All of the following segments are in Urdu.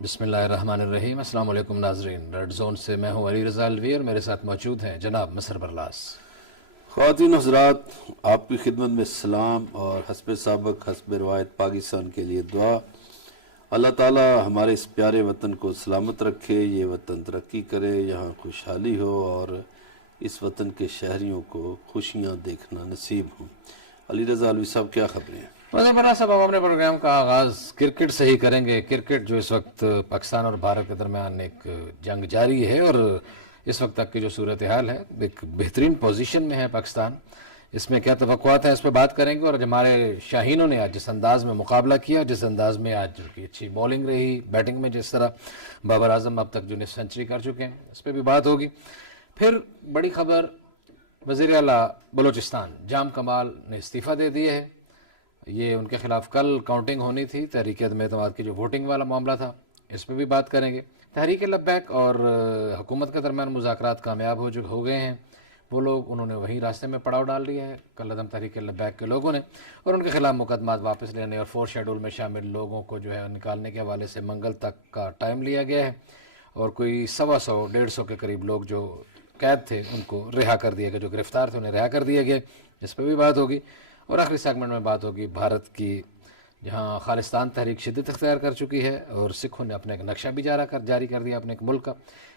بسم اللہ الرحمن الرحیم۔ السلام علیکم ناظرین، ریڈ زون سے میں ہوں علی رضا الوی اور میرے ساتھ موجود ہیں جناب مصر برلاس۔ خواتین حضرات، آپ کی خدمت میں سلام اور حسب سابق حسب روایت پاکستان کے لیے دعا۔ اللہ تعالی ہمارے اس پیارے وطن کو سلامت رکھے، یہ وطن ترقی کرے، یہاں خوشحالی ہو اور اس وطن کے شہریوں کو خوشیاں دیکھنا نصیب ہوں۔ علی رضا الوی صاحب، کیا خبریں ہیں؟ مصر برلاس صاحب، ہم اپنے پروگرام کا آغاز کرکٹ سے ہی کریں گے۔ کرکٹ جو اس وقت پاکستان اور بھارت کے درمیان ایک جنگ جاری ہے اور اس وقت تک کی جو صورتحال ہے، ایک بہترین پوزیشن میں ہے پاکستان۔ اس میں کیا توقعات ہیں، اس پہ بات کریں گے۔ اور ہمارے شاہینوں نے آج جس انداز میں مقابلہ کیا، جس انداز میں آج کی اچھی بولنگ رہی، بیٹنگ میں جس طرح بابر اعظم اب تک جو نصف سنچری کر چکے ہیں، اس پہ بھی بات ہوگی۔ پھر بڑی خبر، وزیر اعلیٰ بلوچستان جام کمال نے استعفیٰ دے دیے ہے۔ یہ ان کے خلاف کل کاؤنٹنگ ہونی تھی، تحریک عدم اعتماد کی جو ووٹنگ والا معاملہ تھا، اس پہ بھی بات کریں گے۔ تحریک لبیک اور حکومت کے درمیان مذاکرات کامیاب ہو گئے ہیں۔ وہ لوگ انہوں نے وہیں راستے میں پڑاؤ ڈال لیا ہے کل عدم تحریک لبیک کے لوگوں نے، اور ان کے خلاف مقدمات واپس لینے اور 4 شیڈول میں شامل لوگوں کو جو ہے نکالنے کے حوالے سے منگل تک کا ٹائم لیا گیا ہے، اور کوئی 125 کے قریب لوگ جو قید تھے ان کو رہا کر دیا گیا، جو گرفتار تھے انہیں رہا کر دیا گیا۔ اس پہ بھی بات ہوگی۔ اور آخری سیگمنٹ میں بات ہوگی بھارت کی، جہاں خالصتان تحریک شدت اختیار کر چکی ہے اور سکھوں نے اپنے ایک نقشہ بھی جاری کر دیا اپنے ایک ملک کا۔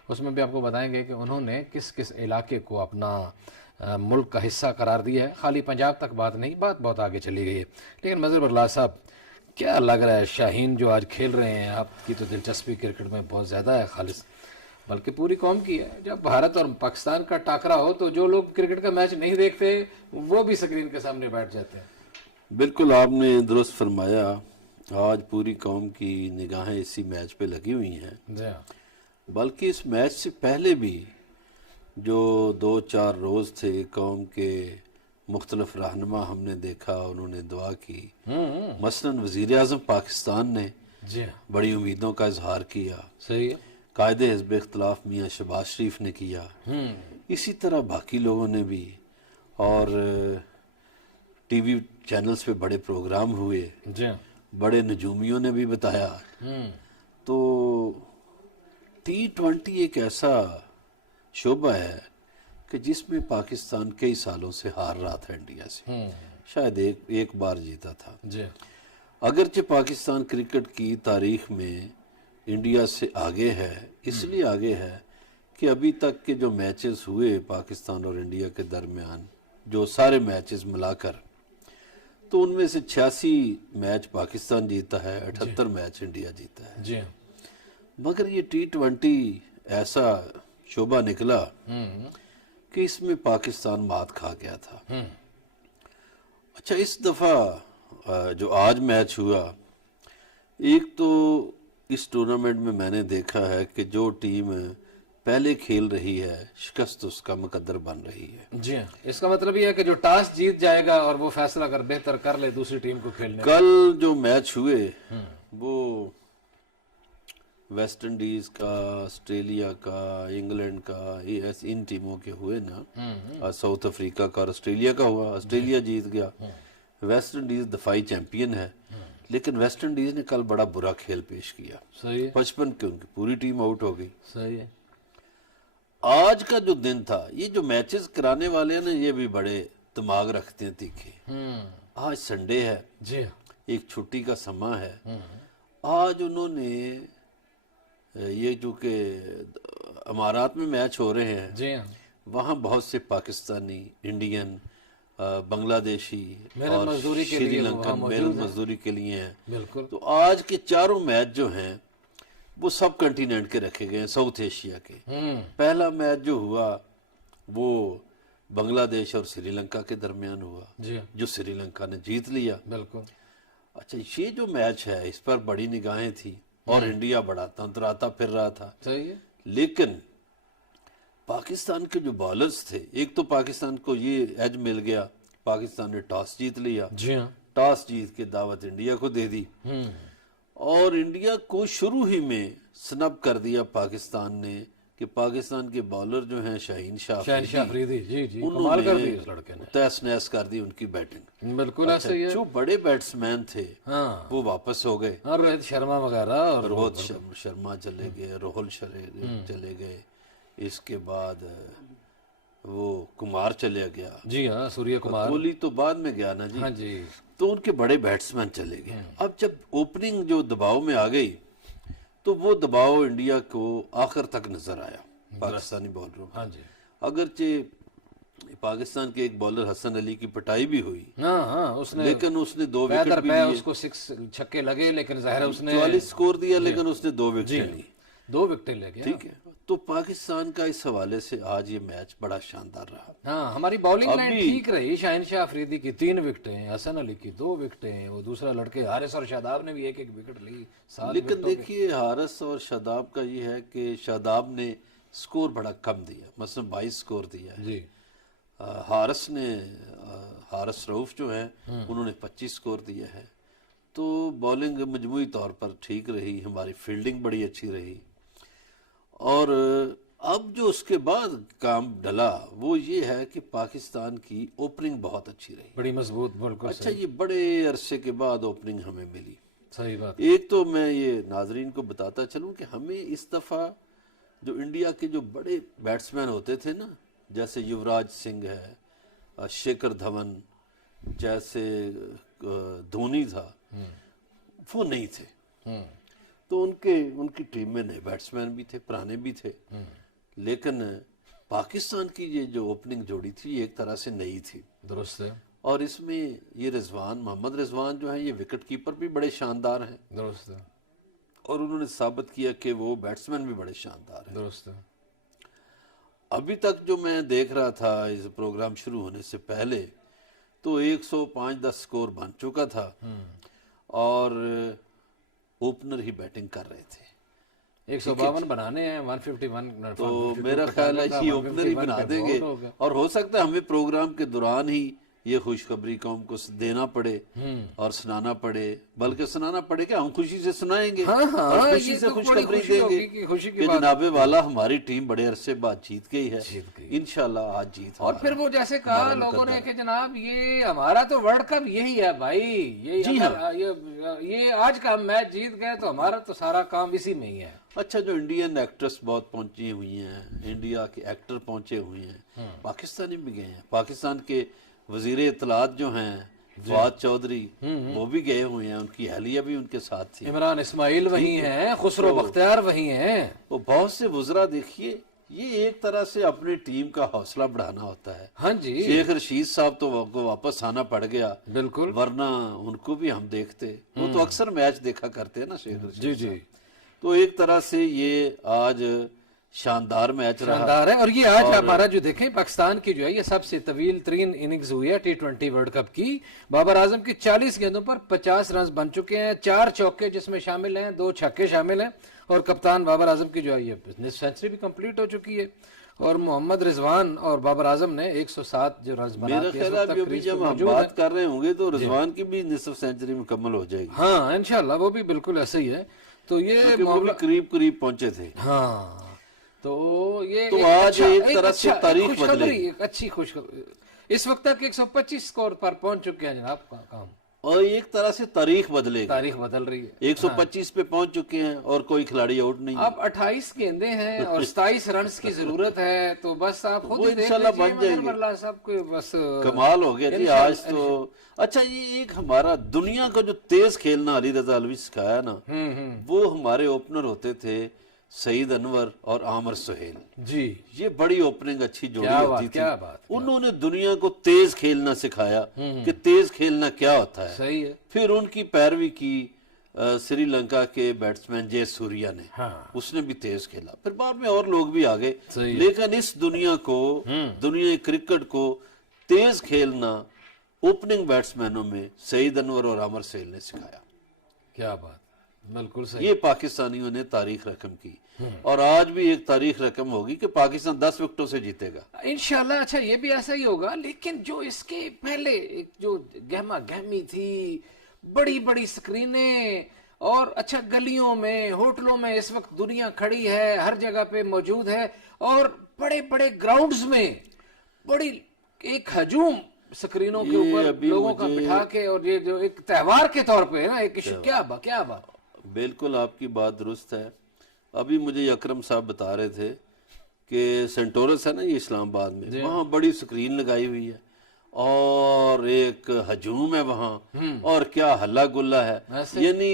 اس میں بھی آپ کو بتائیں گے کہ انہوں نے کس کس علاقے کو اپنا ملک کا حصہ قرار دیا ہے۔ خالی پنجاب تک بات نہیں، بات بہت آگے چلی گئی ہے۔ لیکن مظہر برلاس صاحب، کیا لگ رہا ہے شاہین جو آج کھیل رہے ہیں، آپ کی تو دلچسپی کرکٹ میں بہت زیادہ ہے، خالص بلکہ پوری قوم کی ہے۔ جب بھارت اور پاکستان کا ٹاکرا ہو تو جو لوگ کرکٹ کا میچ نہیں دیکھتے وہ بھی سکرین کے سامنے بیٹھ جاتے ہیں۔ بالکل آپ نے درست فرمایا، آج پوری قوم کی نگاہیں اسی میچ پہ لگی ہوئی ہیں۔ جی ہاں، بلکہ اس میچ سے پہلے بھی جو 2-4 روز تھے، قوم کے مختلف رہنما ہم نے دیکھا، انہوں نے دعا کی۔ مثلاً وزیر اعظم پاکستان نے جی ہاں، بڑی امیدوں کا اظہار کیا، صحیح ہے۔ قائد حزب اختلاف میاں شہباز شریف نے کیا، اسی طرح باقی لوگوں نے بھی، اور ٹی وی چینلز پہ بڑے پروگرام ہوئے، جی ہاں، بڑے نجومیوں نے بھی بتایا۔ تو T20 ایک ایسا شعبہ ہے کہ جس میں پاکستان کئی سالوں سے ہار رہا تھا انڈیا سے، شاید ایک بار جیتا تھا۔ جی اگرچہ پاکستان کرکٹ کی تاریخ میں انڈیا سے آگے ہے، اس لیے آگے ہے کہ ابھی تک کے جو میچز ہوئے پاکستان اور انڈیا کے درمیان، جو سارے میچز ملا کر، تو ان میں سے 86 میچ پاکستان جیتا ہے، 78 میچ انڈیا جیتا ہے۔ جی ہاں، مگر یہ T20 ایسا شعبہ نکلا کہ اس میں پاکستان مات کھا گیا تھا۔ اچھا، اس دفعہ جو آج میچ ہوا، ایک تو اس ٹورنامنٹ میں میں نے دیکھا ہے کہ جو ٹیم پہلے کھیل رہی ہے شکست اس کا مقدر بن رہی ہے۔ جی ہاں، اس کا مطلب یہ ہے کہ جو ٹاس جیت جائے گا اور وہ فیصلہ اگر بہتر کر لے دوسری ٹیم کو کھیلنے کا۔ کل جو میچ ہوئے وہ ویسٹ انڈیز کا، آسٹریلیا کا، انگلینڈ کا، ان ٹیموں کے ہوئے نا، ساؤتھ افریقہ کا اور آسٹریلیا کا ہوا۔ آسٹریلیا جیت گیا۔ ویسٹ انڈیز دفاعی چیمپئن ہے، لیکن ویسٹ انڈیز نے کل بڑا برا کھیل پیش کیا۔ صحیح ہے، 55 کے ان کی پوری ٹیم آؤٹ ہو گئی۔ صحیح ہے۔ آج کا جو دن تھا، یہ جو میچز کرانے والے ہیں نا، یہ بھی بڑے دماغ رکھتے ہیں تیکھے۔ آج سنڈے ہے، جی ہاں، ایک چھٹی کا سماں ہے۔ آج انہوں نے یہ جو کہ امارات میں میچ ہو رہے ہیں، جی ہاں، وہاں بہت سے پاکستانی، انڈین، بنگلہ دیشی محنت اور مزدوری کے شری لیے لنکن وہاں موجود محنت ہیں۔ مزدوری کے لیے ہیں۔ بالکل، تو آج کے چاروں میچ جو ہیں وہ سب کنٹیننٹ کے رکھے گئے ہیں، ساؤتھ ایشیا کے۔ پہلا میچ جو ہوا وہ بنگلہ دیش اور سری لنکا کے درمیان ہوا، جی ہاں، جو سری لنکا نے جیت لیا۔ بالکل، اچھا، یہ جو میچ ہے اس پر بڑی نگاہیں تھی اور انڈیا بڑا تنطراتا پھر رہا تھا۔ صحیح ہے، لیکن پاکستان کے جو بالرز تھے، ایک تو پاکستان کو یہ ایج مل گیا، پاکستان نے ٹاس جیت لیا، جی ہاں، ٹاس جیت کے دعوت انڈیا کو دے دی، اور انڈیا کو شروع ہی میں سنب کر دیا پاکستان نے کہ کہ پاکستان کے بولر جو ہیں شاہین شاہ شہنشاہ افریدی، جی جی انہوں کمال کر دی نے اس لڑکے نے، تہس نہس کر دی ان کی بیٹنگ. بالکل ایسے ہی ہے. جو بڑے بیٹسمین تھے ہاں وہ واپس ہو گئے. اور روہت شرما وغیرہ اور روہت شرما چلے گئے، روہل چلے گئے، اس کے بعد وہ کمار چلے گیا، جی ہاں سوریہ کمار، کوہلی تو بعد میں گیا نا جی. ہاں جی تو ان کے بڑے بیٹسمین چلے گئے. اب جب اوپننگ جو دباؤ میں آ گئی تو وہ دباؤ انڈیا کو آخر تک نظر آیا پاکستانی بولروں میں. ہاں جی اگرچہ پاکستان کے ایک بولر حسن علی کی پٹائی بھی ہوئی ہاں ہاں اس نے لیکن اس نے 2 پے وکٹ در بھی پے لیے، اس کو 6 چھکے لگے، لیکن ظاہر ہے اس نے 44 سکور دیا لیکن اس نے 2 وکٹیں لی. 2 وکٹیں لے گیا. ٹھیک ہے، تو پاکستان کا اس حوالے سے آج یہ میچ بڑا شاندار رہا. ہاں ہماری باؤلنگ لائن ٹھیک رہی. شاہین شاہ افریدی کی 3 وکٹیں، حسن علی کی 2 وکٹیں، وہ دوسرا لڑکے حارث اور شاداب نے بھی 1 وکٹ لی. لیکن دیکھیے حارث اور شاداب کا یہ ہے کہ شاداب نے سکور بڑا کم دیا، مثلا 22 سکور دیا ہے. جی حارث رؤف جو ہیں انہوں نے 25 سکور دیا ہے. تو بولنگ مجموعی طور پر ٹھیک رہی، ہماری فیلڈنگ بڑی اچھی رہی. اور اب جو اس کے بعد کام ڈلا وہ یہ ہے کہ پاکستان کی اوپننگ بہت اچھی رہی. بڑی مضبوط، بالکل اچھا یہ بڑے عرصے کے بعد اوپننگ ہمیں ملی. صحیح بات. ایک تو میں یہ ناظرین کو بتاتا چلوں کہ ہمیں اس دفعہ جو انڈیا کے جو بڑے بیٹسمین ہوتے تھے نا، جیسے یوراج سنگھ ہے، شیکھر دھون، جیسے دھونی تھا، وہ نہیں تھے. تو ان کی ٹیم میں نئے بیٹسمین بھی تھے، پرانے بھی تھے. لیکن پاکستان کی یہ جو اوپننگ جوڑی تھی یہ ایک طرح سے نئی تھی. درست ہے، اور اس میں یہ محمد رضوان جو ہیں یہ وکٹ کیپر بھی بڑے شاندار ہیں، درست ہے، اور انہوں نے ثابت کیا کہ وہ بیٹسمین بھی بڑے شاندار ہیں. درست ہے. ابھی تک جو میں دیکھ رہا تھا اس پروگرام شروع ہونے سے پہلے تو 105-10 سکور بن چکا تھا اور اوپنر ہی بیٹنگ کر رہے تھے. 152 بنانے ہیں، 151. تو میرا خیال ہے یہ اوپنر ہی بنا دیں گے، اور ہو سکتا ہے ہمیں پروگرام کے دوران ہی یہ خوشخبری قوم کو دینا پڑے اور سنانا پڑے، بلکہ سنانا پڑے کہ ہم خوشی سے سنائیں گے اور خوشی سے خوشخبری دیں گے کہ جناب والا ہماری ٹیم بڑے عرصے بعد جیت گئی ہے، انشاءاللہ آج جیت. اور پھر وہ جیسے کہا لوگوں نے کہ جناب یہ ہمارا تو ورلڈ کپ یہی ہے بھائی، یہ آج کا میچ جیت گئے تو ہمارا تو سارا کام اسی میں ہی ہے. اچھا جو انڈین ایکٹرز بہت پہنچی ہوئی ہیں، انڈیا کے ایکٹر پہنچے ہوئے ہیں، پاکستانی بھی گئے ہیں. پاکستان کے وزیر اطلاعات جو ہیں فواد چودھری وہ بھی گئے ہوئے ہیں، ان کی اہلیہ بھی ان کے ساتھ تھی. عمران اسماعیل وہی ہیں، خسرو بختیار وہی ہیں. وہ بہت سے وزراء دیکھیے، یہ ایک طرح سے اپنی ٹیم کا حوصلہ بڑھانا ہوتا ہے. ہاں جی شیخ رشید صاحب تو واپس آنا پڑ گیا، بالکل، ورنہ ان کو بھی ہم دیکھتے، وہ تو اکثر میچ دیکھا کرتے ہیں نا شیخ رشید. جی جی تو ایک طرح سے یہ آج شاندار میچ رہا، شاندار ہے. اور یہ آج ہمارا جو دیکھیں پاکستان کی جو ہے یہ سب سے طویل ترین اننگز ہوئی ہے T20 ورلڈ کپ کی. بابر اعظم کی 40 گیندوں پر 50 رنز بن چکے ہیں، 4 چوکے جس میں شامل ہیں، 2 چھکے شامل ہیں، اور کپتان بابر اعظم کی جو ہے یہ نصف سینچری بھی کمپلیٹ ہو چکی ہے. اور محمد رضوان اور بابر اعظم نے 107 جو رنز بنا میرا خیال ہے ابھی جب ہم بات کر رہے ہوں گے تو رضوان کی بھی نصف سینچری مکمل ہو جائے گی. ہاں انشاءاللہ وہ بھی بالکل ایسے ہی ہے. تو یہ قریب قریب پہنچے تھے. ہاں تو یہ تو آج ایک طرح سے تاریخ بدلے، ایک اچھی خوشخبری. اس وقت تک 125 سکور پر پہنچ چکے ہیں جناب کام، اور ایک طرح سے تاریخ بدلے گی. تاریخ بدل رہی ہے. 125 پہ پہنچ چکے ہیں اور کوئی کھلاڑی آؤٹ نہیں. اب 28 گیندیں ہیں اور 27 رنز کی ضرورت ہے، تو بس آپ خود ہی دیکھ انشاءاللہ بن جائیں گے. اللہ صاحب کو بس کمال ہو گیا جی آج تو. اچھا یہ ایک ہمارا دنیا کا جو تیز کھیلنا علی رضا الوی سکھایا نا، وہ ہمارے اوپنر ہوتے تھے سعید انور اور عامر سہیل. جی یہ بڑی اوپننگ اچھی جوڑی ہوتی تھی. کیا بات، انہوں نے دنیا کو تیز کھیلنا سکھایا کہ تیز کھیلنا کیا ہوتا ہے. صحیح ہے. پھر ان کی پیروی کی سری لنکا کے بیٹسمین جے سوریا نے، اس نے بھی تیز کھیلا. پھر بعد میں اور لوگ بھی آگئے، لیکن اس دنیا کو، دنیا کرکٹ کو تیز کھیلنا اوپننگ بیٹسمینوں میں سعید انور اور عامر سہیل نے سکھایا. کیا بات، بالکل صحیح. یہ پاکستانیوں نے تاریخ رقم کی، اور آج بھی ایک تاریخ رقم ہوگی کہ پاکستان 10 وکٹوں سے جیتے گا انشاءاللہ. اچھا یہ بھی ایسا ہی ہوگا، لیکن جو اس کے پہلے جو گہما گہمی تھی، بڑی بڑی سکرینیں اور اچھا گلیوں میں ہوٹلوں میں اس وقت دنیا کھڑی ہے، ہر جگہ پہ موجود ہے، اور بڑے بڑے گراؤنڈز میں بڑی ایک ہجوم سکرینوں کے اوپر لوگوں کا بٹھا کے، اور یہ جو ایک تہوار کے طور پہ ہے نا، ایک کیا بات. بالکل آپ کی بات درست ہے. ابھی مجھے اکرم صاحب بتا رہے تھے کہ سینٹورس ہے نا یہ اسلام آباد میں، وہاں بڑی سکرین لگائی ہوئی ہے اور ایک ہجوم ہے وہاں، اور کیا ہلہ گلا ہے. یعنی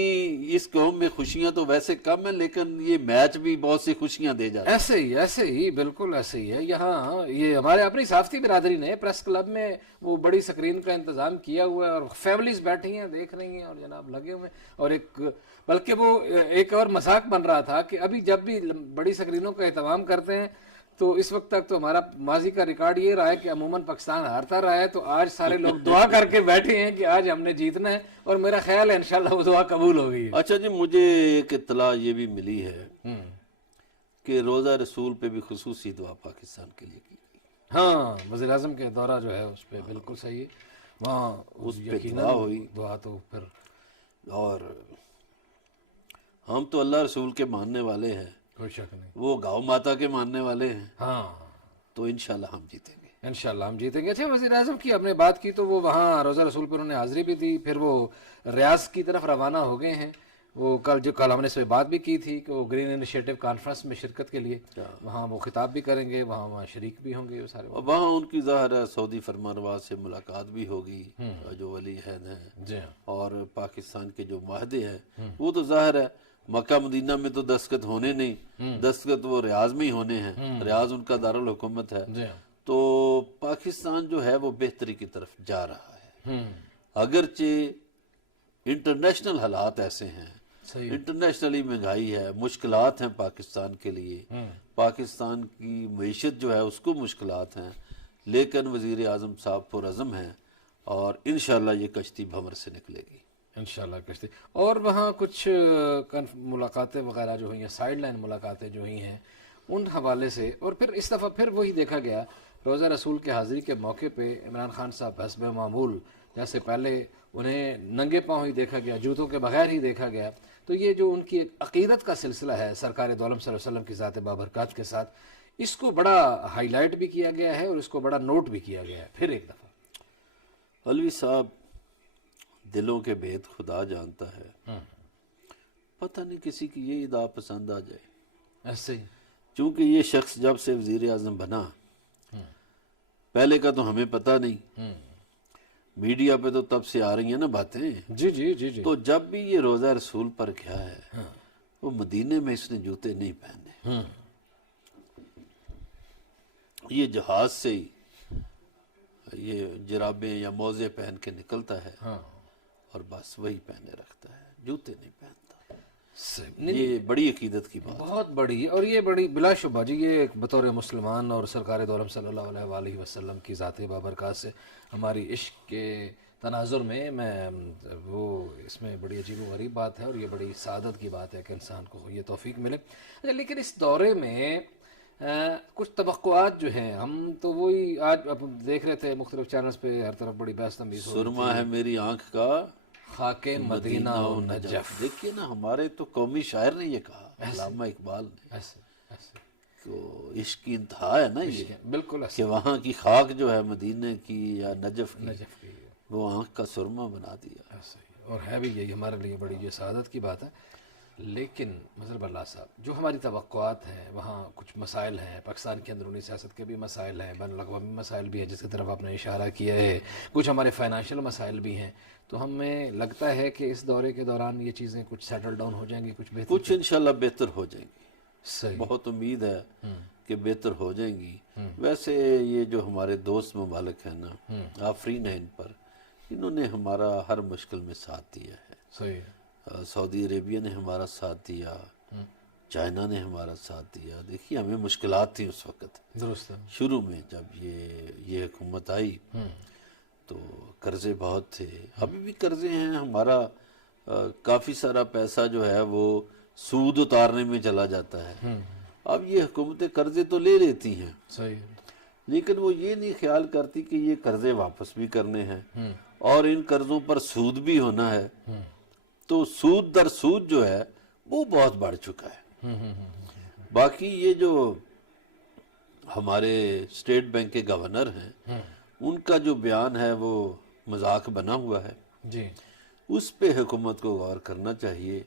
اس قوم میں خوشیاں تو ویسے کم ہیں، لیکن یہ میچ بھی بہت سی خوشیاں دے جاتا ہے. ایسے ہی بالکل ایسے ہی ہے. یہاں یہ ہمارے اپنی صحافتی برادری نے پریس کلب میں وہ بڑی سکرین کا انتظام کیا ہوا ہے، اور فیملیز بیٹھی ہیں دیکھ رہی ہیں، اور جناب لگے ہوئے ہیں. اور بلکہ وہ ایک اور مذاق بن رہا تھا کہ ابھی جب بھی بڑی سکرینوں کا اہتمام کرتے ہیں تو اس وقت تک تو ہمارا ماضی کا ریکارڈ یہ رہا ہے کہ عموماً پاکستان ہارتا رہا ہے، تو آج سارے لوگ دعا کر کے بیٹھے ہیں کہ آج ہم نے جیتنا ہے، اور میرا خیال ہے انشاءاللہ وہ دعا قبول ہو گئی ہے. اچھا جی، مجھے ایک اطلاع یہ بھی ملی ہے کہ روزہ رسول پہ بھی خصوصی دعا پاکستان کے لیے کی گئی. ہاں، وزیر اعظم کے دورہ جو ہے اس پہ بالکل صحیح ہے، وہاں اس پہ یقیناً دعا ہوئی. دعا تو پھر، اور ہم تو اللہ رسول کے ماننے والے ہیں، کوئی شک نہیں. وہ گاؤں ماتا کے ماننے والے ہیں، ہاں تو انشاءاللہ ہم جیتیں گے. انشاءاللہ ہم جیتیں گے. اچھا، وزیر اعظم کی آپ نے بات کی تو وہ وہاں روزہ رسول پر انہوں نے حاضری بھی دی، پھر وہ ریاض کی طرف روانہ ہو گئے ہیں. وہ کل ہم نے اس پہ بات بھی کی تھی کہ وہ گرین انیشیٹو کانفرنس میں شرکت کے لیے وہاں وہ خطاب بھی کریں گے، وہاں شریک بھی ہوں گے وہ سارے. اور وہاں ان کی ظاہر ہے سعودی فرمانرواز سے ملاقات بھی ہوگی، جو ولی عہد ہیں، جی ہاں، اور پاکستان کے جو معاہدے ہیں وہ تو ظاہر ہے مکہ مدینہ میں تو دستخط ہونے نہیں، دستخط وہ ریاض میں ہی ہونے ہیں. ریاض ان کا دارالحکومت ہے. جی ہاں. تو پاکستان جو ہے وہ بہتری کی طرف جا رہا ہے، اگرچہ انٹرنیشنل حالات ایسے ہیں، انٹرنیشنلی مہنگائی ہے، مشکلات ہیں پاکستان کے لیے، پاکستان کی معیشت جو ہے اس کو مشکلات ہیں، لیکن وزیر اعظم صاحب پرعزم ہیں، اور انشاءاللہ یہ کشتی بھنور سے نکلے گی انشاءاللہ کشتی. اور وہاں کچھ ملاقاتیں وغیرہ جو ہوئی ہیں، سائیڈ لائن ملاقاتیں جو ہوئی ہیں ان حوالے سے، اور پھر اس دفعہ پھر وہی دیکھا گیا روزہ رسول کے حاضری کے موقع پہ عمران خان صاحب حسب معمول جیسے پہلے انہیں ننگے پاؤں ہی دیکھا گیا، جوتوں کے بغیر ہی دیکھا گیا. تو یہ جو ان کی عقیدت کا سلسلہ ہے سرکار دو عالم صلی اللہ علیہ وسلم کی ذات بابرکات کے ساتھ، اس کو بڑا ہائی لائٹ بھی کیا گیا ہے اور اس کو بڑا نوٹ بھی کیا گیا ہے پھر ایک دفعہ. علوی صاحب، دلوں کے بھید خدا جانتا ہے، پتہ نہیں کسی کی یہ ادا پسند آ جائے. ایسے ہی چونکہ یہ شخص جب سے وزیر اعظم بنا، پہلے کا تو ہمیں پتہ نہیں، میڈیا پہ تو تب سے آ رہی ہیں نا باتیں. جی جی جی جی. تو جب بھی یہ روزہ رسول پر گیا ہے، وہ مدینے میں اس نے جوتے نہیں پہنے، یہ جہاز سے ہی یہ جرابیں یا موزے پہن کے نکلتا ہے، اور بس وہی پہنے رکھتا ہے، جوتے نہیں پہنتا. یہ بڑی عقیدت کی بات، بہت بڑی، اور یہ بڑی بلا شبہ جی یہ بطور مسلمان اور سرکار دو عالم صلی اللہ علیہ وآلہ وسلم کی ذات بابرکات سے ہماری عشق کے تناظر میں وہ اس میں بڑی عجیب و غریب بات ہے، اور یہ بڑی سعادت کی بات ہے کہ انسان کو یہ توفیق ملے. لیکن اس دورے میں کچھ توقعات جو ہیں، ہم تو وہی آج اب دیکھ رہے تھے مختلف چینلز پہ ہر طرف بڑی بحث تمیز ہو رہی تھی. سرما ہے میری آنکھ کا خاک مدینہ و نجف. دیکھیے نا، ہمارے تو قومی شاعر نے یہ کہا، علامہ اقبال نے، ایسے تو عشق کی انتہا ہے نا یہ، بالکل کہ وہاں کی خاک جو ہے مدینے کی یا نجف نجف کی، وہ آنکھ کا سرما بنا دیا. ایسے ہی، اور ہے بھی یہی ہمارے لیے بڑی یہ سعادت کی بات ہے. لیکن مظہر اللہ صاحب، جو ہماری توقعات ہیں، وہاں کچھ مسائل ہیں، پاکستان کی اندرونی سیاست کے بھی مسائل ہیں، بین الاقوامی مسائل بھی ہیں جس کی طرف آپ نے اشارہ کیا ہے، کچھ ہمارے فائنانشیل مسائل بھی ہیں. تو ہمیں لگتا ہے کہ اس دورے کے دوران یہ چیزیں کچھ سیٹل ڈاؤن ہو جائیں گی، کچھ بہتر، کچھ انشاءاللہ بہتر ہو جائیں گی. صحیح، بہت امید ہے کہ بہتر ہو جائیں گی. ویسے یہ جو ہمارے دوست ممالک ہیں نا، آفرین ہیں ان پر، انہوں نے ہمارا ہر مشکل میں ساتھ دیا ہے. صحیح. سعودی عربیہ نے ہمارا ساتھ دیا، چائنا نے ہمارا ساتھ دیا. دیکھیے ہمیں مشکلات تھیں اس وقت، درست ہے. شروع میں جب یہ حکومت آئی تو قرضے بہت تھے، ابھی بھی قرضے ہیں. ہمارا کافی سارا پیسہ جو ہے وہ سود اتارنے میں چلا جاتا ہے. اب یہ حکومتیں قرضے تو لے لیتی ہیں، صحیح، لیکن وہ یہ نہیں خیال کرتی کہ یہ قرضے واپس بھی کرنے ہیں اور ان قرضوں پر سود بھی ہونا ہے. تو سود در سود جو ہے وہ بہت بڑھ چکا ہے. باقی یہ جو ہمارے اسٹیٹ بینک کے گورنر ہیں ان کا جو بیان ہے وہ مذاق بنا ہوا ہے. جی اس پہ حکومت کو غور کرنا چاہیے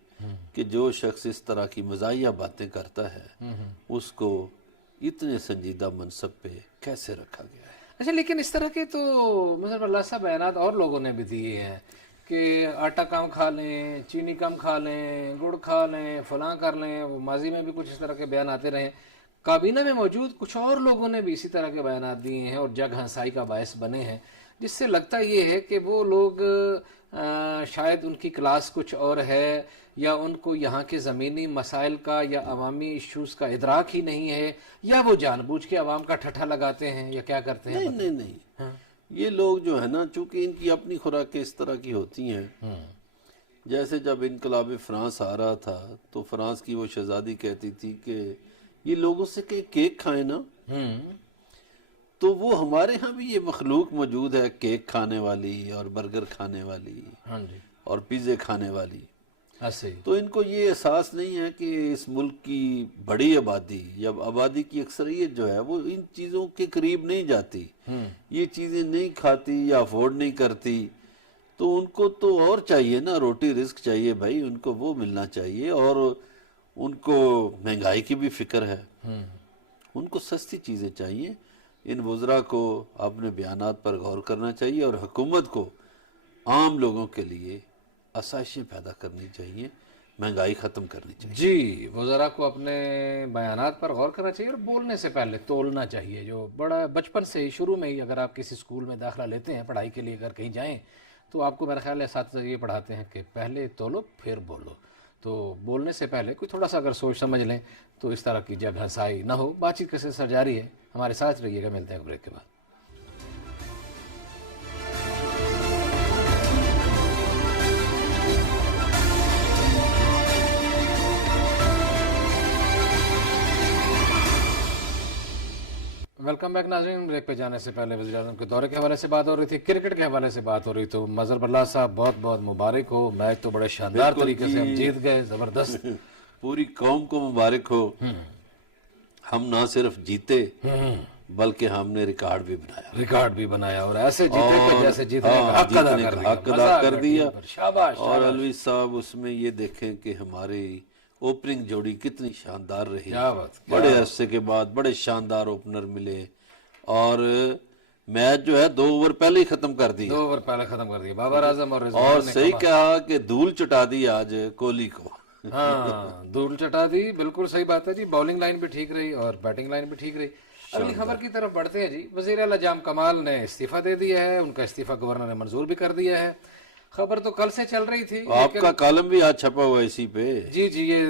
کہ جو شخص اس طرح کی مزاحیہ باتیں کرتا ہے اس کو اتنے سنجیدہ منصب پہ کیسے رکھا گیا ہے. اچھا، لیکن اس طرح کے تو مظہر اللہ صاحب بیانات اور لوگوں نے بھی دیے ہیں کہ آٹا کم کھا لیں، چینی کم کھا لیں، گڑ کھا لیں، فلاں کر لیں. وہ ماضی میں بھی کچھ اس طرح کے بیان آتے رہے. کابینہ میں موجود کچھ اور لوگوں نے بھی اسی طرح کے بیانات دیے ہیں اور جگ ہنسائی کا باعث بنے ہیں، جس سے لگتا یہ ہے کہ وہ لوگ شاید ان کی کلاس کچھ اور ہے، یا ان کو یہاں کے زمینی مسائل کا یا عوامی ایشوز کا ادراک ہی نہیں ہے، یا وہ جان بوجھ کے عوام کا ٹھٹھا لگاتے ہیں، یا کیا کرتے ہیں. نہیں یہ لوگ جو ہے نا، چونکہ ان کی اپنی خوراکیں اس طرح کی ہوتی ہیں. جیسے جب انقلاب فرانس آ رہا تھا تو فرانس کی وہ شہزادی کہتی تھی کہ یہ لوگوں سے کہ کیک کھائیں نا، تو وہ ہمارے ہاں بھی یہ مخلوق موجود ہے، کیک کھانے والی اور برگر کھانے والی ہاں جی، اور پیزے کھانے والی. ایسے ہی. تو ان کو یہ احساس نہیں ہے کہ اس ملک کی بڑی آبادی یا آبادی کی اکثریت جو ہے وہ ان چیزوں کے قریب نہیں جاتی، یہ چیزیں نہیں کھاتی یا افورڈ نہیں کرتی. تو ان کو تو اور چاہیے نا، روٹی رزق چاہیے بھائی، ان کو وہ ملنا چاہیے. اور ان کو مہنگائی کی بھی فکر ہے، ان کو سستی چیزیں چاہیے. ان وزراء کو اپنے بیانات پر غور کرنا چاہیے اور حکومت کو عام لوگوں کے لیے آسائشیں پیدا کرنی چاہیے، مہنگائی ختم کرنی چاہیے. جی، وزراء کو اپنے بیانات پر غور کرنا چاہیے اور بولنے سے پہلے تولنا چاہیے. جو بڑا بچپن سے ہی، شروع میں ہی اگر آپ کسی اسکول میں داخلہ لیتے ہیں پڑھائی کے لیے، اگر کہیں جائیں تو آپ کو میرا خیال ہے اساتذہ یہ پڑھاتے ہیں کہ پہلے تولو پھر بولو. تو بولنے سے پہلے کوئی تھوڑا سا اگر سوچ سمجھ لیں تو اس طرح کی جگ ہنسائی نہ ہو. بات چیت کا سلسلہ جاری ہے، ہمارے ساتھ رہیے گا. ملتے ہیں بریک کے بعد. ویلکم بیک ناظرین. بریک پہ جانے سے پہلے وزیر اعظم کے دورے کے حوالے سے بات ہو رہی تھی، کرکٹ کے حوالے سے بات ہو رہی. تو مظہر باللہ صاحب بہت بہت مبارک ہو، میچ تو بڑے شاندار طریقے سے ہم جیت گئے، زبردست. پوری قوم کو مبارک ہو. ہم نہ صرف جیتے بلکہ ہم نے ریکارڈ بھی بنایا اور ایسے جیتے کہ جیسے جیتنے کا حق ادا کر دیا. شاباش. اور الوی صاحب اس میں یہ دیکھیں کہ ہماری اوپننگ جوڑی کتنی شاندار رہی. بڑے عرصے کے بعد بڑے شاندار اوپنر ملے اور میچ جو ہے 2 اوور پہلے ہی ختم کر دی. 2 اوور پہلے ختم کر دیا بابر اعظم اور صحیح کہا کہ دھول چٹا دی آج کوہلی کو. ہاں، دھول چٹا دی، بالکل صحیح بات ہے جی. بالنگ لائن بھی ٹھیک رہی اور بیٹنگ لائن بھی ٹھیک رہی. اگلی خبر کی طرف بڑھتے ہیں جی. وزیر اعلیٰ جام کمال نے استعفیٰ دے دیا ہے، ان کا استعفیٰ گورنر نے منظور بھی کر دیا ہے. خبر تو کل سے چل رہی تھی. آپ کا کالم بھی آج چھپا ہوا اسی پہ. جی جی، یہ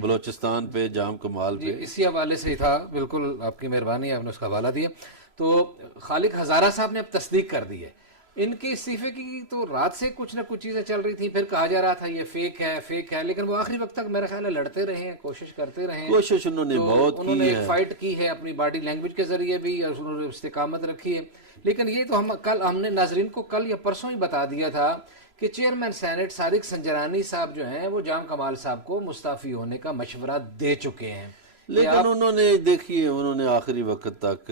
بلوچستان پہ، جام کمال پہ اسی حوالے سے ہی تھا. بالکل آپ کی مہربانی، آپ نے اس کا حوالہ دیا. تو خالق ہزارہ صاحب نے اب تصدیق کر دی ہے ان کے استعفے کی. تو رات سے کچھ نہ کچھ چیزیں چل رہی تھیں، پھر کہا جا رہا تھا یہ فیک ہے، لیکن وہ آخری وقت تک میرا خیال ہے لڑتے رہے ہیں، کوشش کرتے رہے ہیں. کوشش انہوں نے بہت کی ہے، انہوں نے ایک فائٹ کی ہے اپنی باڈی لینگویج کے ذریعے بھی، اور انہوں نے استقامت رکھی ہے. لیکن یہ تو ہم نے ناظرین کو کل یا پرسوں ہی بتا دیا تھا کہ چیئرمین سینٹ صادق سنجرانی صاحب جو ہیں وہ جام کمال صاحب کو مستعفی ہونے کا مشورہ دے چکے ہیں. لیکن انہوں نے دیکھیے، انہوں نے آخری وقت تک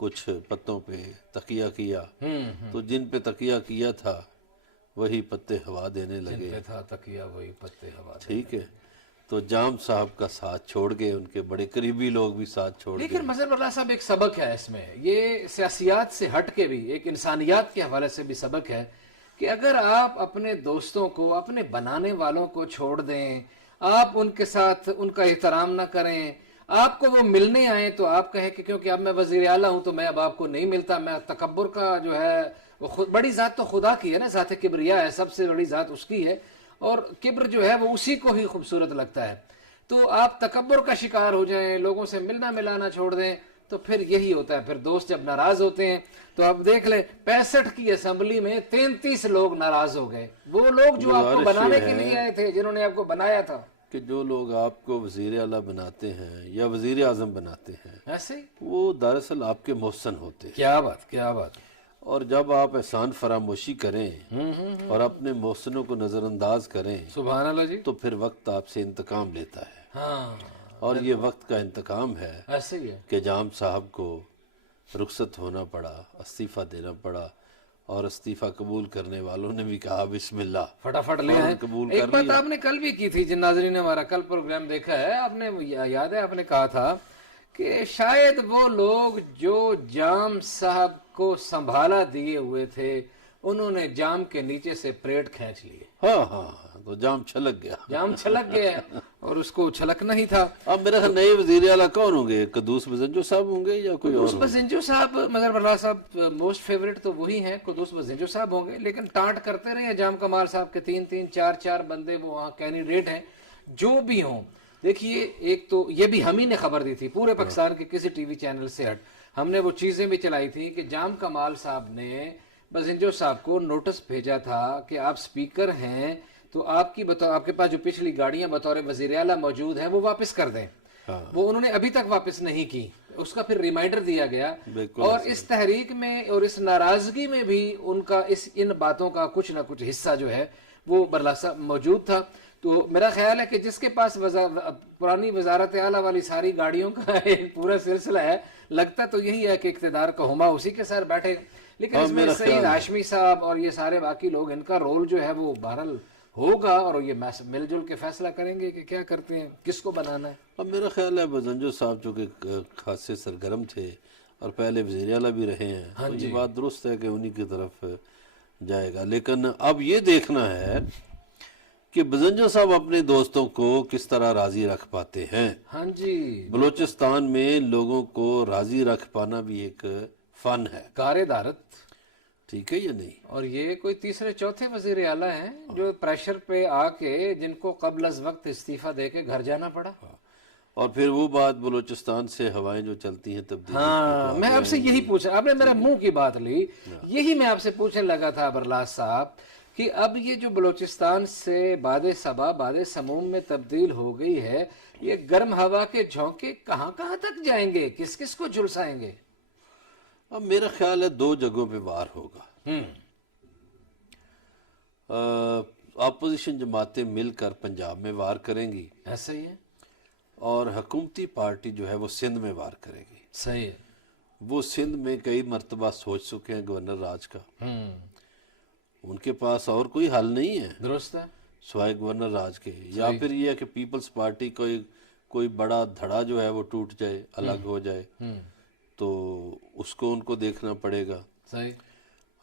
کچھ پتوں پہ تکیہ کیا، تو جن پہ تکیہ کیا تھا وہی پتے ہوا دینے لگے. تکیہ وہی پتے ہوا. ٹھیک ہے، تو جام صاحب کا ساتھ چھوڑ گئے، ان کے بڑے قریبی لوگ بھی ساتھ چھوڑ گئے. لیکن مظہر اللہ صاحب ایک سبق ہے اس میں، یہ سیاسیات سے ہٹ کے بھی ایک انسانیات کے حوالے سے بھی سبق ہے کہ اگر آپ اپنے دوستوں کو، اپنے بنانے والوں کو چھوڑ دیں، آپ ان کے ساتھ ان کا احترام نہ کریں، آپ کو وہ ملنے آئیں تو آپ کہیں کہ کیونکہ اب میں وزیر اعلیٰ ہوں تو میں اب آپ کو نہیں ملتا. میں تکبر کا جو ہے وہ بڑی ذات تو خدا کی ہے نا، ذات کبریا ہے، سب سے بڑی ذات اس کی ہے، اور کبر جو ہے وہ اسی کو ہی خوبصورت لگتا ہے. تو آپ تکبر کا شکار ہو جائیں، لوگوں سے ملنا ملانا چھوڑ دیں، تو پھر یہی ہوتا ہے. پھر دوست جب ناراض ہوتے ہیں تو آپ دیکھ لیں 65 کی اسمبلی میں 33 لوگ ناراض ہو گئے. وہ لوگ جو آپ کو بنانے کے لیے آئے تھے، جنہوں نے آپ کو بنایا تھا. کہ جو لوگ آپ کو وزیر اعلیٰ بناتے ہیں یا وزیر اعظم بناتے ہیں، ایسے وہ دراصل آپ کے محسن ہوتے ہیں. کیا بات. اور جب آپ احسان فراموشی کریں اور اپنے محسنوں کو نظر انداز کریں سبحان اللہ جی. تو پھر وقت آپ سے انتقام لیتا ہے. ہاں اور یہ وقت کا انتقام ہے ایسے ہی ہے. کہ جام صاحب کو رخصت ہونا پڑا, استعفیٰ دینا پڑا, اور استعفیٰ قبول کرنے والوں نے بھی کہا بسم اللہ, فٹافٹ لے آئے. قبول ایک کر بات لیا. آپ نے کل بھی کی تھی, جن ناظرین نے ہمارا کل پروگرام دیکھا ہے, آپ نے یاد ہے آپ نے کہا تھا کہ شاید وہ لوگ جو جام صاحب کو سنبھالا دیے ہوئے تھے انہوں نے جام کے نیچے سے پریڈ کھینچ لیے. ہاں ہاں, تو جام چھلک گیا. جام چھلک گیا اور اس کو چھلکنا ہی تھا. اب میرا خیال نئے وزیر اعلیٰ کون ہوں گے؟ قدوس بزنجو صاحب ہوں گے یا کوئی اور؟ قدوس بزنجو صاحب, مگر برلا صاحب موسٹ فیوریٹ تو وہی ہیں, قدوس بزنجو صاحب ہوں گے. لیکن ٹانٹ کرتے رہے ہیں جام کمال صاحب کے 3 4 بندے وہ وہاں کینڈیڈیٹ ہیں. جو بھی ہوں, دیکھیے ایک تو یہ بھی ہم ہی نے خبر دی تھی پورے پاکستان کے کسی ٹی وی چینل سے ہٹ, ہم نے وہ چیزیں بھی چلائی تھی کہ جام کمال صاحب نے بزنجو صاحب کو نوٹس بھیجا تھا کہ آپ سپیکر ہیں تو آپ کی آپ کے پاس جو پچھلی گاڑیاں بطور وزیر اعلیٰ موجود ہیں وہ واپس کر دیں. وہ انہوں نے ابھی تک واپس نہیں کی. اس کا پھر ریمائنڈر دیا گیا, اور اس تحریک میں اور اس ناراضگی میں بھی ان کا ان باتوں کا کچھ نہ کچھ حصہ جو ہے وہ برلا صاحب موجود تھا. تو میرا خیال ہے کہ جس کے پاس پرانی وزارت اعلیٰ والی ساری گاڑیوں کا ایک پورا سلسلہ ہے, لگتا تو یہی ہے کہ اقتدار کا ہما اسی کے ساتھ بیٹھے. لیکن اس میں سعید ہاشمی صاحب اور یہ سارے باقی لوگ, ان کا رول جو ہے وہ بہرحال ہوگا, اور یہ مل جل کے فیصلہ کریں گے کہ کیا کرتے ہیں, کس کو بنانا ہے. اب میرا خیال ہے بزنجو صاحب جو کہ خاصے سرگرم تھے اور پہلے وزیر اعلیٰ بھی رہے ہیں, تو یہ بات درست ہے کہ انہی کی طرف جائے گا. لیکن اب یہ دیکھنا ہے کہ بزنجو صاحب اپنے دوستوں کو کس طرح راضی رکھ پاتے ہیں. ہاں جی, بلوچستان میں لوگوں کو راضی رکھ پانا بھی ایک فن ہے, کار دارت. ٹھیک ہے یا نہیں؟ اور یہ کوئی 3 4 وزیر اعلیٰ ہیں جو پریشر پہ آ کے جن کو قبل از وقت استعفیٰ دے کے گھر جانا پڑا. اور پھر وہ بات بلوچستان سے ہوائیں جو چلتی ہیں تبدیل. ہاں, میں آپ سے یہی پوچھا, آپ نے میرا منہ کی بات لی, یہی میں آپ سے پوچھنے لگا تھا برلاس صاحب کہ اب یہ جو بلوچستان سے باد صبا باد سموم میں تبدیل ہو گئی ہے, یہ گرم ہوا کے جھونکے کہاں کہاں تک جائیں گے, کس کس کو جھلسائیں گے؟ اب میرا خیال ہے 2 جگہوں پہ وار ہوگا. اپوزیشن جماعتیں مل کر پنجاب میں وار کریں گی, ایسا ہی ہے, اور حکومتی پارٹی جو ہے وہ سندھ میں وار کرے گی. صحیح ہے. وہ سندھ میں کئی مرتبہ سوچ چکے ہیں گورنر راج کا, ان کے پاس اور کوئی حل نہیں ہے درست ہے سوائے گورنر راج کے. یا پھر یہ ہے کہ پیپلز پارٹی کوئی بڑا دھڑا جو ہے وہ ٹوٹ جائے, الگ ہو جائے, تو اس کو ان کو دیکھنا پڑے گا. صحیح.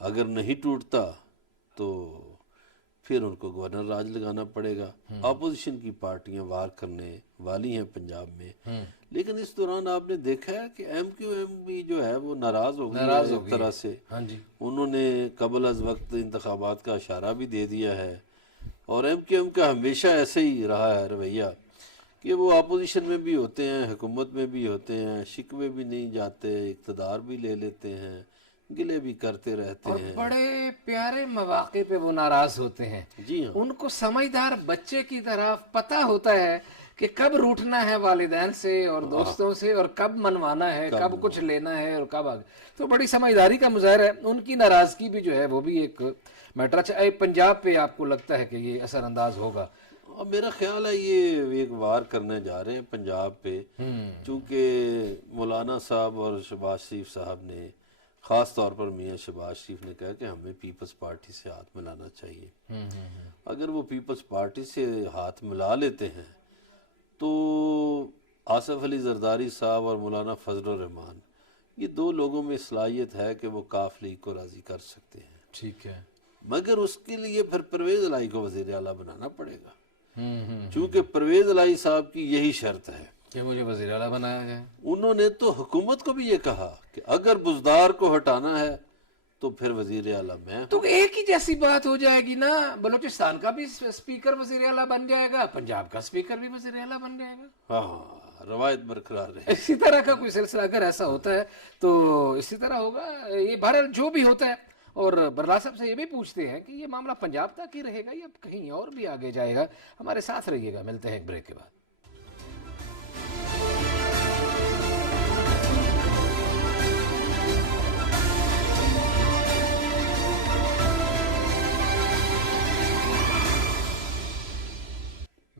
اگر نہیں ٹوٹتا تو پھر ان کو گورنر راج لگانا پڑے گا. اپوزیشن کی پارٹیاں وار کرنے والی ہیں پنجاب میں, لیکن اس دوران آپ نے دیکھا ہے کہ ایم کیو ایم بھی جو ہے وہ ناراض ہو گئی ہے ایک طرح سے. انہوں نے قبل از وقت انتخابات کا اشارہ بھی دے دیا ہے, اور ایم کیو ایم کا ہمیشہ ایسے ہی رہا ہے رویہ کہ وہ اپوزیشن میں بھی ہوتے ہیں, حکومت میں بھی ہوتے ہیں, شکوے بھی نہیں جاتے, اقتدار بھی لے لیتے ہیں, گلے بھی کرتے رہتے ہیں, اور بڑے پیارے مواقع پہ وہ ناراض ہوتے ہیں. جی ہاں, ان کو سمجھدار بچے کی طرح پتہ ہوتا ہے کہ کب روٹنا ہے والدین سے اور دوستوں سے, اور کب منوانا ہے, کب کچھ لینا ہے, اور کب آگے. تو بڑی سمجھداری کا مظاہرہ ہے. ان کی ناراضگی بھی جو ہے وہ بھی ایک میٹر. اچھا, پنجاب پہ آپ کو لگتا ہے کہ یہ اثر انداز ہوگا؟ اب میرا خیال ہے یہ ایک وار کرنے جا رہے ہیں پنجاب پہ, چونکہ مولانا صاحب اور شہباز شریف صاحب نے, خاص طور پر میاں شہباز شریف نے کہا کہ ہمیں پیپلز پارٹی سے ہاتھ ملانا چاہیے. اگر وہ پیپلز پارٹی سے ہاتھ ملا لیتے ہیں تو آصف علی زرداری صاحب اور مولانا فضل الرحمان, یہ 2 لوگوں میں صلاحیت ہے کہ وہ کاف لیگ کو راضی کر سکتے ہیں. ٹھیک ہے, مگر اس کے لیے پھر پرویز الہی کو وزیر اعلیٰ بنانا پڑے گا, چونکہ پرویز الہی صاحب کی یہی شرط ہے کہ مجھے وزیر اعلیٰ بنایا جائے. انہوں نے تو حکومت کو بھی یہ کہا کہ اگر بزدار کو ہٹانا ہے تو پھر وزیر اعلیٰ میں. تو ایک ہی جیسی بات ہو جائے گی نا, بلوچستان کا بھی اسپیکر وزیر اعلیٰ بن جائے گا, پنجاب کا اسپیکر بھی وزیر اعلیٰ بن جائے گا. ہاں, روایت برقرار رہے. اسی طرح کا کوئی سلسلہ اگر ایسا ہوتا ہے تو اسی طرح ہوگا. یہ بہرحال جو بھی ہوتا ہے, اور برلا صاحب سے یہ بھی پوچھتے ہیں کہ یہ معاملہ پنجاب تک ہی رہے گا یا کہیں اور بھی آگے جائے گا. ہمارے ساتھ رہیے گا, ملتے ہیں ایک بریک کے بعد.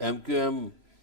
MQM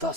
10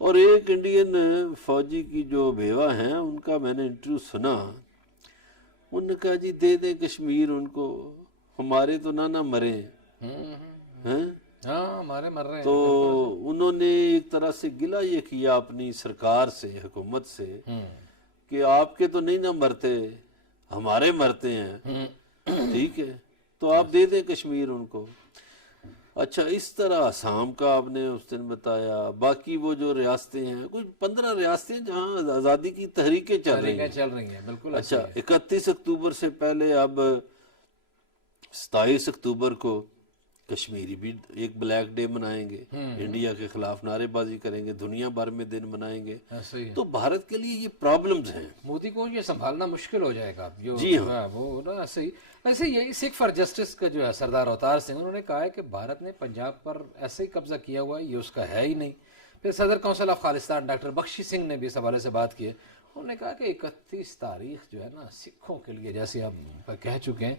اور ایک انڈین فوجی کی جو بیوہ ہیں ان کا میں نے انٹرویو سنا، انہوں نے کہا جی دے دیں کشمیر ان کو، ہمارے تو نہ مریں ہیں۔ ہاں ہمارے مر رہے ہیں۔ تو انہوں نے ایک طرح سے گلہ یہ کیا اپنی سرکار سے، حکومت سے، کہ آپ کے تو نہیں نہ مرتے، ہمارے مرتے ہیں، ٹھیک ہے تو آپ دے دیں کشمیر ان کو۔ اچھا اس طرح آسام کا آپ نے اس دن بتایا، باقی وہ جو ریاستیں ہیں، کچھ 15 ریاستیں جہاں آزادی کی تحریکیں چل رہی ہیں۔ چل رہی ہیں بالکل۔ اچھا 31 اکتوبر سے پہلے اب 27 اکتوبر کو کشمیری بھی ایک بلیک ڈے منائیں گے، انڈیا کے خلاف نعرے بازی کریں گے، دنیا بھر میں دن منائیں گے۔ ایسے ہی تو بھارت کے لیے یہ پرابلمز ہیں۔ مودی کو یہ سنبھالنا مشکل ہو جائے گا جو جی ہاں۔ وہ نا ایسے ہی ایسے یہی سکھ فار جسٹس کا جو ہے سردار اوتار سنگھ، انہوں نے کہا ہے کہ بھارت نے پنجاب پر ایسے ہی قبضہ کیا ہوا ہے، یہ اس کا ہے ہی نہیں۔ پھر صدر کونسل آف خالصتان ڈاکٹر بخشی سنگھ نے بھی اس حوالے سے بات کی ہے، انہوں نے کہا کہ 31 تاریخ جو ہے نا سکھوں کے لیے، جیسے ہم کہہ چکے ہیں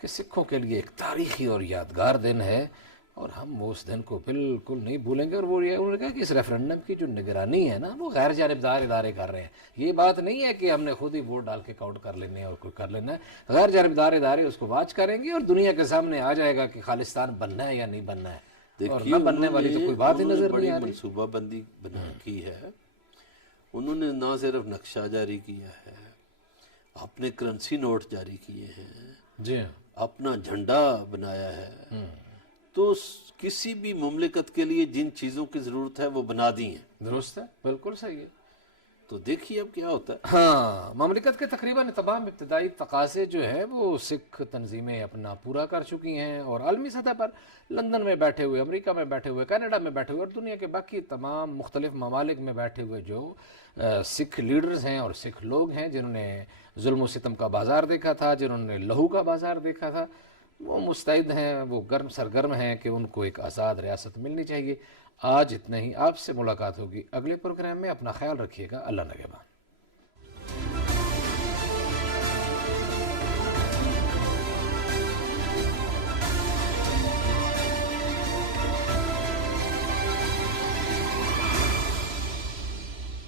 کہ سکھوں کے لیے ایک تاریخی اور یادگار دن ہے، اور ہم اس دن کو بالکل نہیں بھولیں گے۔ اور وہ انہوں نے کہا کہ اس ریفرنڈم کی جو نگرانی ہے نا وہ غیر جانبدار ادارے کر رہے ہیں، یہ بات نہیں ہے کہ ہم نے خود ہی ووٹ ڈال کے کاؤنٹ کر لینے اور کوئی کر لینا ہے، غیر جانبدار ادارے اس کو واچ کریں گے اور دنیا کے سامنے آ جائے گا کہ خالصتان بننا ہے یا نہیں بننا ہے، اور نہ بننے والی تو کوئی بات ہی نظر نہیں آ رہی۔ منصوبہ بندی بنا کی ہے، انہوں نے نہ صرف نقشہ جاری کیا ہے، اپنے کرنسی نوٹ جاری کیے ہیں، جی ہاں، اپنا جھنڈا بنایا ہے، تو کسی بھی مملکت کے لیے جن چیزوں کی ضرورت ہے وہ بنا دی ہیں۔ درست ہے، بالکل صحیح ہے۔ تو دیکھیے اب کیا ہوتا ہے۔ ہاں مملکت کے تقریباً تمام ابتدائی تقاضے جو ہیں وہ سکھ تنظیمیں اپنا پورا کر چکی ہیں، اور عالمی سطح پر لندن میں بیٹھے ہوئے، امریکہ میں بیٹھے ہوئے، کینیڈا میں بیٹھے ہوئے، اور دنیا کے باقی تمام مختلف ممالک میں بیٹھے ہوئے جو سکھ لیڈرز ہیں اور سکھ لوگ ہیں جنہوں نے ظلم و ستم کا بازار دیکھا تھا، جنہوں نے لہو کا بازار دیکھا تھا، وہ مستعد ہیں، وہ سرگرم ہیں کہ ان کو ایک آزاد ریاست ملنی چاہیے۔ آج اتنا ہی، آپ سے ملاقات ہوگی اگلے پروگرام میں، اپنا خیال رکھیے گا، اللہ نگہبان۔